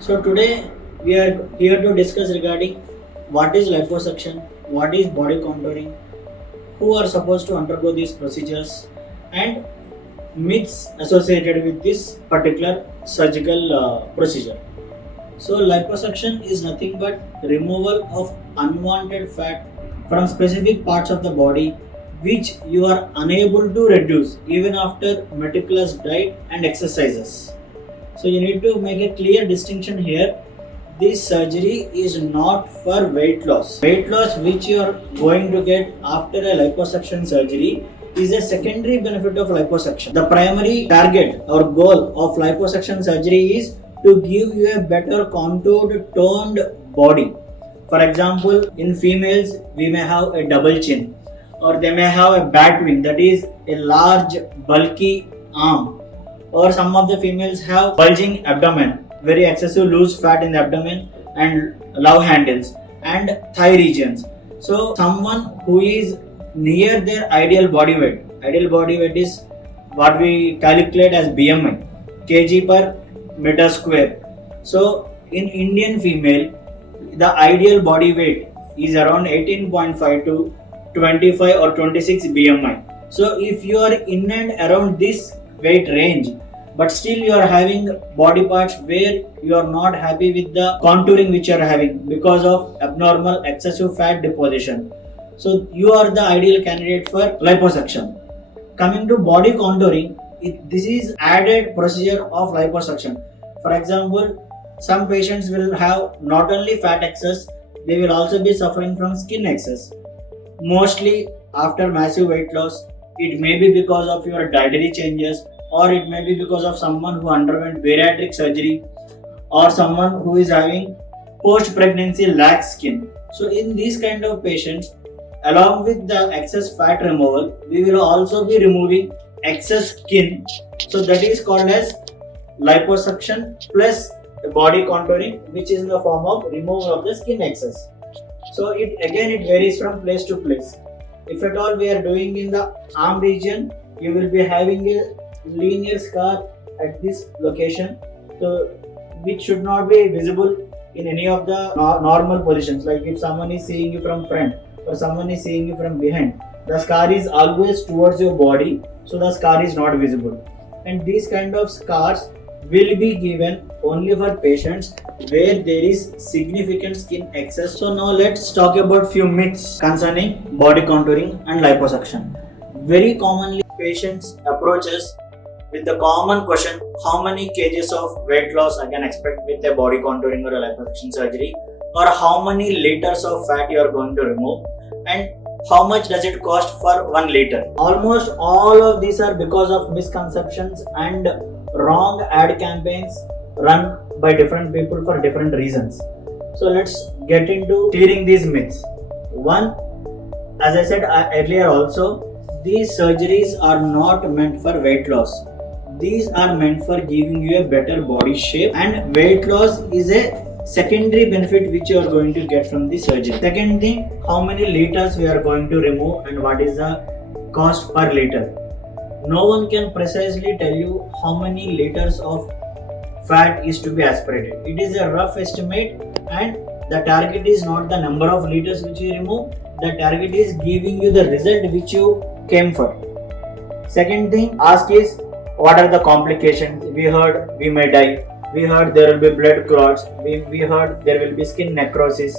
So today we are here to discuss regarding what is liposuction, what is body contouring, who are supposed to undergo these procedures, and myths associated with this particular surgical procedure. So liposuction is nothing but removal of unwanted fat from specific parts of the body which you are unable to reduce even after meticulous diet and exercises. So you need to make a clear distinction here. This surgery is not for weight loss. Weight loss which you are going to get after a liposuction surgery is a secondary benefit of liposuction. The primary target or goal of liposuction surgery is to give you a better contoured, toned body. For example, in females, we may have a double chin, or they may have a bat wing, that is a large, bulky arm, or some of the females have bulging abdomen, very excessive loose fat in the abdomen, and love handles and thigh regions. So, someone who is near their ideal body weight. Ideal body weight is what we calculate as BMI, kg per meter square. So in Indian female, the ideal body weight is around 18.5 to 25 or 26 BMI. So if you are in and around this weight range, but still you are having body parts where you are not happy with the contouring which you are having because of abnormal excessive fat deposition, so you are the ideal candidate for liposuction. Coming to body contouring, this is added procedure of liposuction. For example, some patients will have not only fat excess, they will also be suffering from skin excess. Mostly after massive weight loss, it may be because of your dietary changes, or it may be because of someone who underwent bariatric surgery, or someone who is having post-pregnancy lax skin. So in these kind of patients, along with the excess fat removal, we will also be removing excess skin. So that is called as liposuction plus body contouring, which is in the form of removal of the skin excess. So it varies from place to place. If at all we are doing in the arm region, you will be having a linear scar at this location, so which should not be visible in any of the normal positions. Like if someone is seeing you from front or someone is seeing you from behind, the scar is always towards your body, so the scar is not visible. And these kind of scars will be given only for patients where there is significant skin excess. So now let's talk about few myths concerning body contouring and liposuction. Very commonly patients approach us with the common question, how many kgs of weight loss I can expect with a body contouring or a liposuction surgery, or how many liters of fat you are going to remove, and how much does it cost for 1 liter. Almost all of these are because of misconceptions and wrong ad campaigns run by different people for different reasons. So let's get into clearing these myths. One, as I said earlier also, these surgeries are not meant for weight loss. These are meant for giving you a better body shape, and weight loss is a secondary benefit which you are going to get from the surgery. Second thing, how many liters we are going to remove and what is the cost per liter. No one can precisely tell you how many liters of fat is to be aspirated. It is a rough estimate, and the target is not the number of liters which you remove, the target is giving you the result which you came for. Second thing asked is, what are the complications? We heard we may die. We heard there will be blood clots. We heard there will be skin necrosis.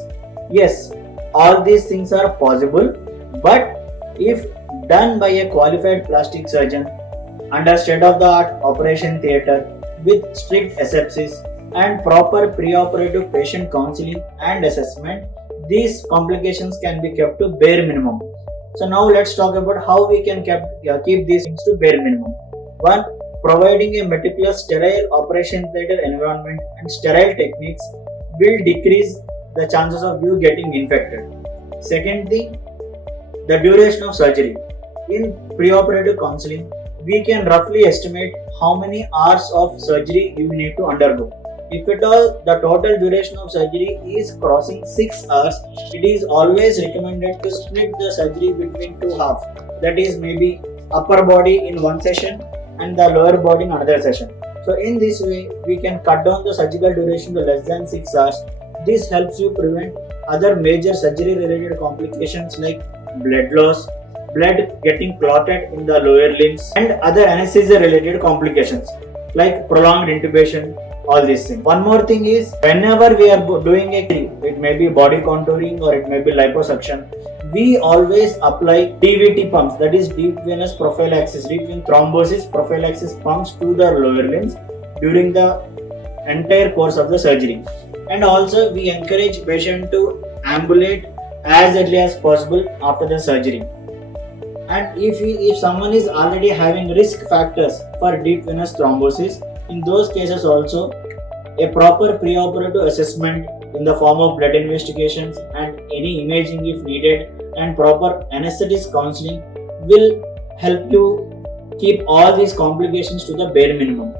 Yes, all these things are possible, but if done by a qualified plastic surgeon under state-of-the-art operation theatre with strict asepsis and proper pre-operative patient counseling and assessment, these complications can be kept to bare minimum. So now let's talk about how we can keep these things to bare minimum. One, providing a meticulous sterile operation theatre environment and sterile techniques will decrease the chances of you getting infected. Second thing, the duration of surgery. In preoperative counseling, we can roughly estimate how many hours of surgery you need to undergo. If at all the total duration of surgery is crossing 6 hours, it is always recommended to split the surgery between two halves. That is maybe upper body in one session and the lower body in another session. So So in this way, we can cut down the surgical duration to less than 6 hours. This helps you prevent other major surgery related complications like blood loss, blood getting clotted in the lower limbs, and other anesthesia related complications like prolonged intubation, all these things. One more thing is, whenever we are doing it may be body contouring or it may be liposuction, we always apply DVT pumps, that is deep venous prophylaxis, deep vein thrombosis prophylaxis pumps to the lower limbs during the entire course of the surgery. And also we encourage patient to ambulate as early as possible after the surgery. And if someone is already having risk factors for deep venous thrombosis, in those cases also a proper preoperative assessment in the form of blood investigations and any imaging if needed and proper anesthetist counseling will help you keep all these complications to the bare minimum.